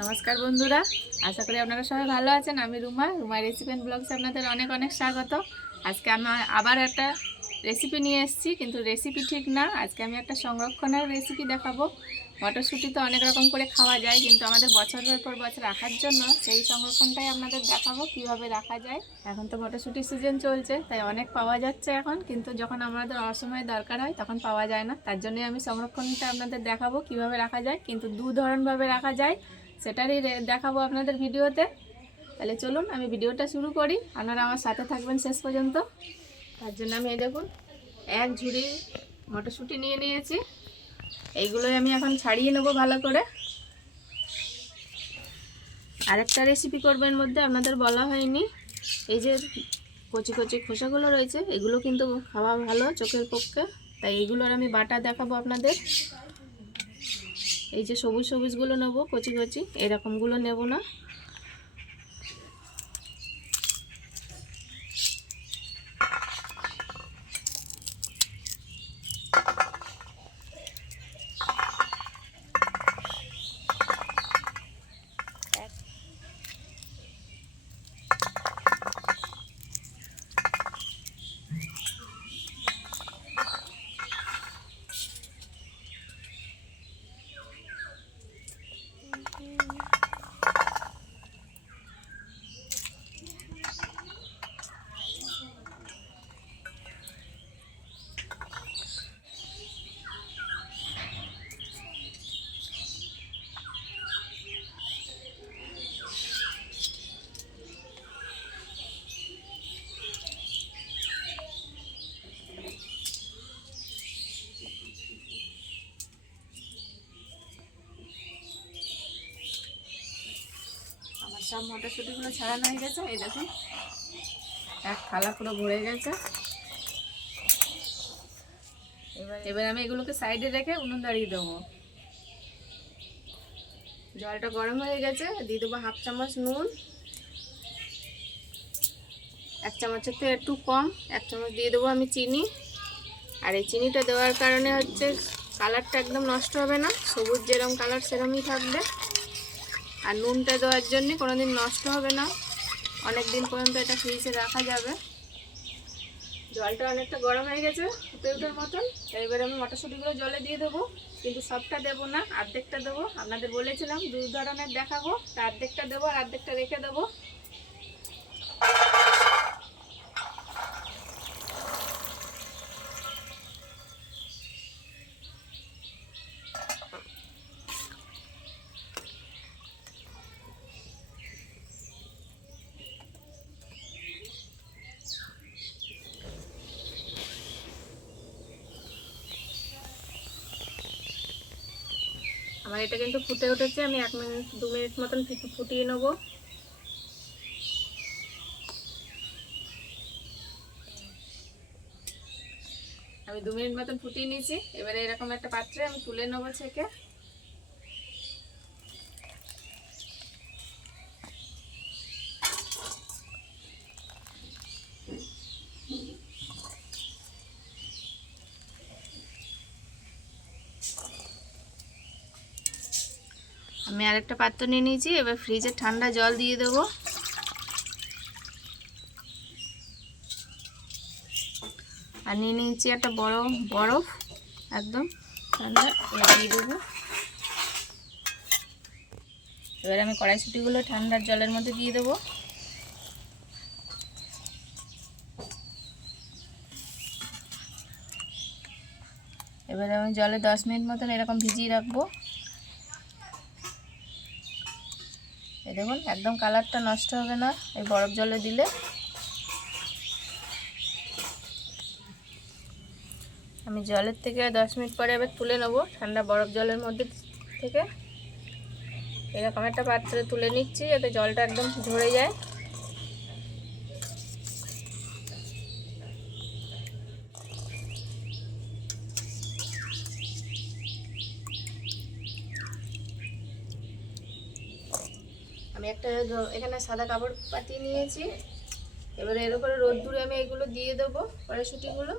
নমস্কার বন্ধুরা, আশা করি আপনারা সবাই ভালো আছেন। আমি রুমা রুমা রেসিপি অ্যান্ড ব্লগসে আপনাদের অনেক অনেক স্বাগত। আজকে আমি আবার একটা রেসিপি নিয়ে এসেছি, কিন্তু রেসিপি ঠিক না। আজকে আমি একটা সংরক্ষণের রেসিপি দেখাবো। মটরশুঁটি তো অনেক রকম করে খাওয়া যায়, কিন্তু আমাদের বছরের পর বছর রাখার জন্য সেই সংরক্ষণটাই আপনাদের দেখাবো, কীভাবে রাখা যায়। এখন তো মটরশুঁটির সিজন চলছে, তাই অনেক পাওয়া যাচ্ছে এখন, কিন্তু যখন আমাদের অসময়ে দরকার হয়, তখন পাওয়া যায় না। তার জন্যই আমি সংরক্ষণটা আপনাদের দেখাবো, কীভাবে রাখা যায়, কিন্তু দু ধরনভাবে রাখা যায়। সেটারই দেখাবো আপনাদের ভিডিওতে। তাহলে চলুন, আমি ভিডিওটা শুরু করি। আপনারা আমার সাথে থাকবেন শেষ পর্যন্ত। তার জন্য আমি এই দেখুন, এক ঝুড়ি মটরশুঁটি নিয়ে নিয়েছি। এইগুলোই আমি এখন ছাড়িয়ে নেব ভালো করে। আরেকটা রেসিপি করবেন মধ্যে, আপনাদের বলা হয়নি। এই যে কচি কচি খোসাগুলো রয়েছে, এগুলো কিন্তু খাওয়া ভালো চোখের পক্ষে। তাই এইগুলোর আমি বাটা দেখাবো আপনাদের। এই যে সবুজ সবুজগুলো নেব কচি কচি এরকমগুলো নেব না আমার সব মটরশুঁটিগুলো ছাড়ানো হয়ে গেছে। এই দেখুন এক থালা পুরো ভরে গেছে। এবার এবার আমি এগুলোকে সাইডে রেখে উনুন দাঁড়িয়ে দেবো। জলটা গরম হয়ে গেছে দিয়ে দেবো হাফ চামচ নুন এক চামচের থেকে একটু কম এক চামচ দিয়ে দেবো আমি চিনি। আর এই চিনিটা দেওয়ার কারণে হচ্ছে কালারটা একদম নষ্ট হবে না সবুজ যেরকম কালার সেরকমই থাকবে। আর নুনটা দেওয়ার জন্যে কোনো দিন নষ্ট হবে না। অনেক দিন পর্যন্ত এটা ফ্রিজে রাখা যাবে। জলটা অনেকটা গরম হয়ে গেছে ফুটে মতন। এবার এবারে আমি মটরশুঁটিগুলো জলে দিয়ে দেবো। কিন্তু সবটা দেবো না অর্ধেকটা দেবো। আপনাদের বলেছিলাম দু ধরনের দেখাবো, তা আর্ধেকটা দেবো আর অর্ধেকটা রেখে দেবো। আমার এটা কিন্তু ফুটে উঠেছে, আমি এক মিনিট, দু মিনিট মতন ফুটিয়ে নেব। আমি দু মিনিট মতন ফুটিয়ে নিয়েছি। এবারে এরকম একটা পাত্রে আমি তুলে নেব ছেঁকে। আমি আরেকটা পাত্র নিয়ে নিয়েছি, এবার ফ্রিজে ঠান্ডা জল দিয়ে দেবো। আর নিয়ে নিয়েছি একটা বড় বরফ, একদম ঠান্ডা দিয়ে দেবো। এবার আমি কড়াইশুটিগুলো ঠান্ডার জলের মধ্যে দিয়ে দেবো। এবারে আমি জলে দশ মিনিট মতন এরকম ভিজিয়ে রাখব। দেখুন, একদম কালারটা নষ্ট হবে না, এই বরফ জলে দিলে। আমি জলের থেকে দশ মিনিট পরে এবার তুলে নেব, ঠান্ডা বরফ জলের মধ্যে থেকে। এরকম একটা পাত্রে তুলে নিচ্ছি, যাতে জলটা একদম ঝরে যায়। এখানে সাদা কাপড় পাতিয়ে নিয়েছি। এবারে এর উপরে রোদ্দুরে আমি এগুলো দিয়ে দেবো কড়াইশুটিগুলো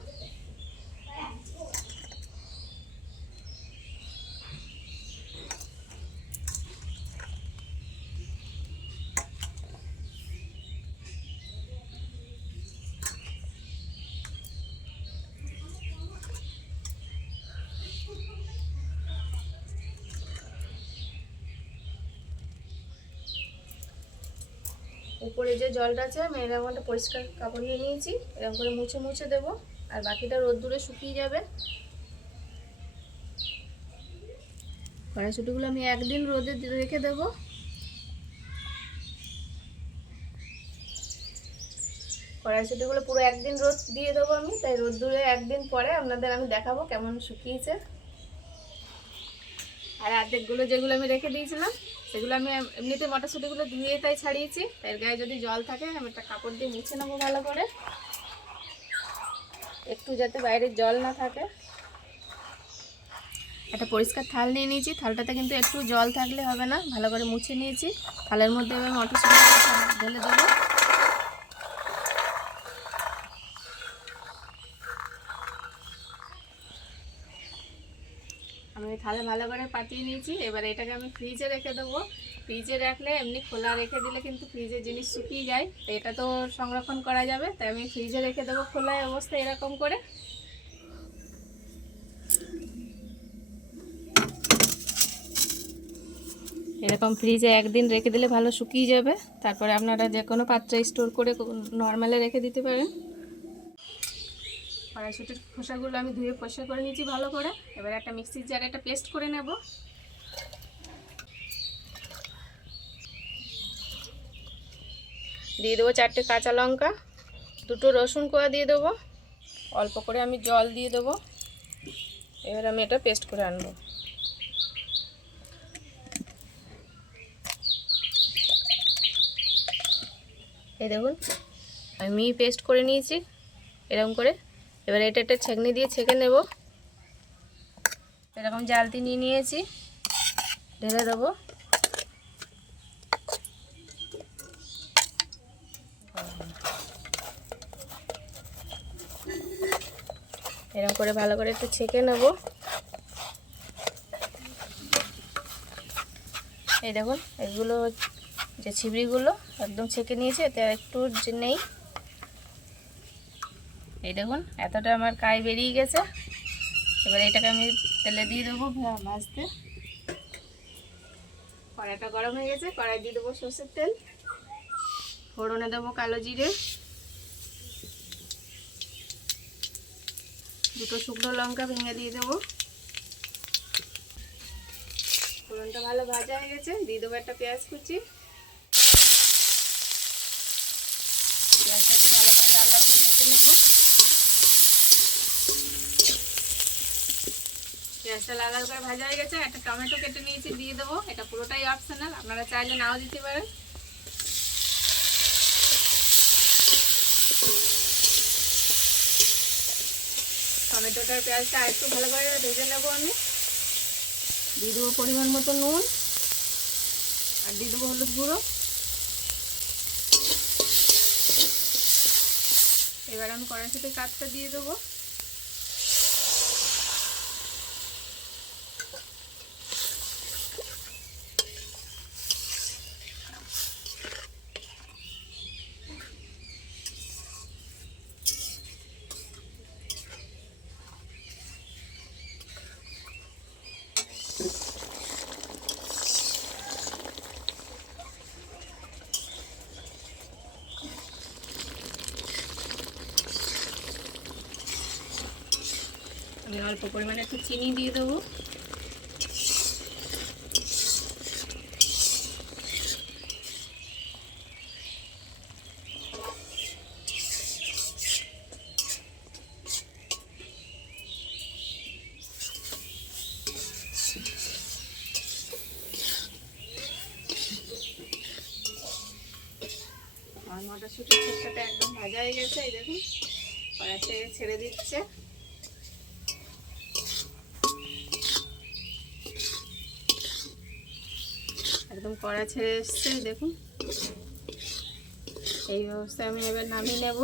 উপরে যে জলটা আছে, আমি এরকম একটা পরিষ্কার কাপড় নিয়ে নিয়েছি, এরকম করে মুছে মুছে দেবো, আর বাকিটা রোদ্দুরে শুকিয়ে যাবে। কড়াইশুটিগুলো আমি একদিন রোদে রেখে দেবো। কড়াইশুটিগুলো পুরো একদিন রোদ দিয়ে দেবো আমি, তাই রোদ্দুরে একদিন পরে আপনাদের আমি দেখাবো কেমন শুকিয়েছে। আর অর্ধেকগুলো যেগুলো আমি রেখে দিয়েছিলাম সেগুলো আমি এমনিতে মটরশুঁটিগুলো ধুয়ে তাই ছাড়িয়েছি। এর গায়ে যদি জল থাকে, আমি একটা কাপড় দিয়ে মুছে নেব ভালো করে। একটু যাতে বাইরে জল না থাকে। একটা পরিষ্কার থাল নিয়ে নিয়েছি। থালটাতে কিন্তু একটু জল থাকলে হবে না। ভালো করে মুছে নিয়েছি। থালের মধ্যে আমি মটরশুঁটি ঢেলে দেবো। থালে ভালো করে পাতিয়ে নিয়েছি। এবার এটাকে আমি ফ্রিজে রেখে দেবো। ফ্রিজে রাখলে এমনি খোলা রেখে দিলে কিন্তু ফ্রিজের জিনিস শুকিয়ে যায়। তো এটা তো সংরক্ষণ করা যাবে। তাই আমি ফ্রিজে রেখে দেবো খোলা অবস্থা এরকম করে। এরকম ফ্রিজে একদিন রেখে দিলে ভালো শুকিয়ে যাবে। তারপরে আপনারা যে কোনো পাত্রে স্টোর করে নর্মালে রেখে দিতে পারেন। কড়াইশুটির খোসাগুলো আমি ধুয়ে পরিষ্কার করে নিয়েছি ভালো করে। এবার একটা মিক্সির জারে একটা পেস্ট করে নেব। দিয়ে দেবো চারটে কাঁচা লঙ্কা, দুটো রসুন কোয়া দিয়ে দেবো, অল্প করে আমি জল দিয়ে দেবো। এবার আমি এটা পেস্ট করে আনব। এই দেখুন, আমি পেস্ট করে নিয়েছি, এরকম করে। এবার এটা একটা ছেঁকনি দিয়ে ছেঁকে নেব। এরকম জালতি নিয়ে নিয়েছি। ঢেলে দেবো। এরকম করে ভালো করে একটু ছেঁকে নেব। এই দেখুন, এগুলো যে ছিবড়িগুলো একদম ছেঁকে নিয়েছে, এতে আর একটু নেই। এই দেখুন, এতটা আমার কাই বেরিয়ে গেছে। এবার এটাকে আমি তেলে দিয়ে দেবো ভাজতে। কড়াইটা গরম হয়ে গেছে, কড়াই দিয়ে দেবো সর্ষের তেল। ফোড়নে দেবো কালো জিরে। দুটো শুকনো লঙ্কা ভেঙে দিয়ে দেবো। ফোড়নটা ভালো ভাজা হয়ে গেছে, দিয়ে দেবো একটা পেঁয়াজ কুচি। পেঁয়াজটা একটু ভালো করে লাল লাল করে ভেজে নেব। পেঁয়াজটা লাল লাল করে ভাজা হয়ে গেছে, একটা টমেটো কেটে নিয়েছি, দিয়ে দেবো। এটা পুরোটাই অপশনাল আপনারা চাইলে নাও দিতে পারেন। টমেটোটার পেঁয়াজটা একটু ভালো করে ভেজে নেব আমি। দিয়ে দেবো পরিমাণ মতো নুন আর দিয়ে দেবো হলুদ গুঁড়ো। এবার আমি কড়াইশুটি কাঠটা দিয়ে দেবো। অল্প পরিমাণে একটু চিনি দিয়ে দেবো। আমার মটরশুটির ক্ষেত্রটা একদম ভাজা হয়ে গেছে, এই দেখুন। কড়াই ছেড়ে দিচ্ছে। একদম কড়া ছেড়ে এসছে, দেখুন। এই ব্যবস্থায় আমি এবার নামিয়ে নেব।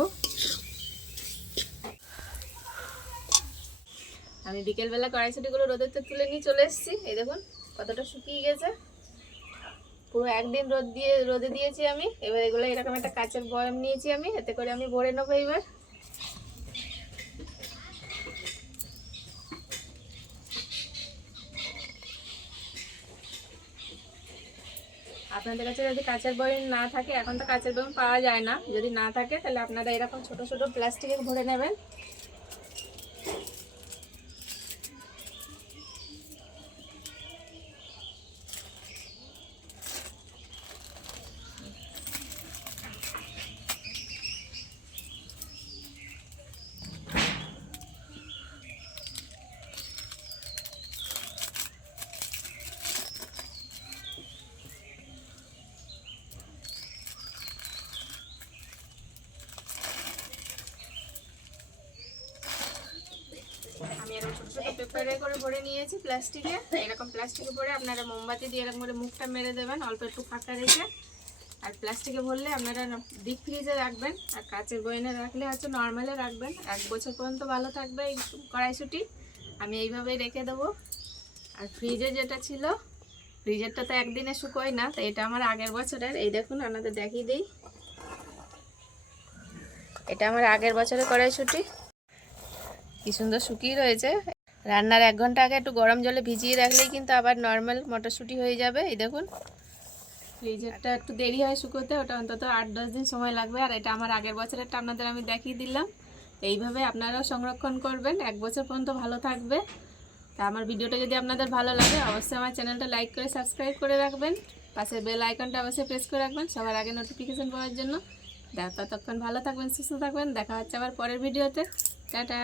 আমি বিকেলবেলা কড়াইশুটিগুলো রোদের তো তুলে নিয়ে চলে এসেছি। এই দেখুন, কতটা শুকিয়ে গেছে। পুরো একদিন রোদ দিয়ে, রোদে দিয়েছি আমি। এবার এগুলো এরকম একটা কাঁচের বয়াম নিয়েছি আমি, এতে করে আমি ভরে নেব এবার আপনাদের কাছে যদি কাঁচের বই না থাকে, এখন তো কাঁচের বই পাওয়া যায় না। যদি না থাকে, তাহলে আপনারা এরকম ছোট ছোট প্লাস্টিকে ভরে নেবেন আমি এরকম ছোট করে ভরে নিয়েছি প্লাস্টিকে। এরকম প্লাস্টিকে ভরে আপনারা মোমবাতি দিয়ে এরকম করে মুখটা মেরে দেবেন, অল্প একটু ফাঁকা রেখে। আর প্লাস্টিকে ভরলে আপনারা ডিপ ফ্রিজে রাখবেন, আর কাঁচের বয়নে রাখলে হচ্ছে নর্মালে রাখবেন। এক বছর পর্যন্ত ভালো থাকবে এই কড়াইশুটি। আমি এইভাবেই রেখে দেবো। আর ফ্রিজে যেটা ছিল, ফ্রিজেরটা তো একদিনে শুকোয় না, তো এটা আমার আগের বছরের। এই দেখুন, আপনাদের দেখিয়ে দিই। এটা আমার আগের বছরের কড়াইশুটি। কি সুন্দর শুকিয়ে রয়েছে। রান্নার এক ঘণ্টা আগে একটু গরম জলে ভিজিয়ে রাখলেই কিন্তু আবার নর্মাল মটরশুঁটি হয়ে যাবে, এই দেখুন। ফ্রিজেরটা একটু দেরি হয় শুকোতে, ওটা অন্তত আট দশ দিন সময় লাগবে, আর এটা আমার আগের বছরেরটা আপনাদের আমি দেখিয়ে দিলাম। এইভাবে আপনারাও সংরক্ষণ করবেন, এক বছর পর্যন্ত ভালো থাকবে। তা আমার ভিডিওটা যদি আপনাদের ভালো লাগে, অবশ্যই আমার চ্যানেলটা লাইক করে সাবস্ক্রাইব করে রাখবেন। পাশে বেল আইকনটা অবশ্যই প্রেস করে রাখবেন, সবার আগে নোটিফিকেশন পাওয়ার জন্য। ততক্ষণ ভালো থাকবেন, সুস্থ থাকবেন, দেখা হচ্ছে আবার পরের ভিডিওতে। টাটা।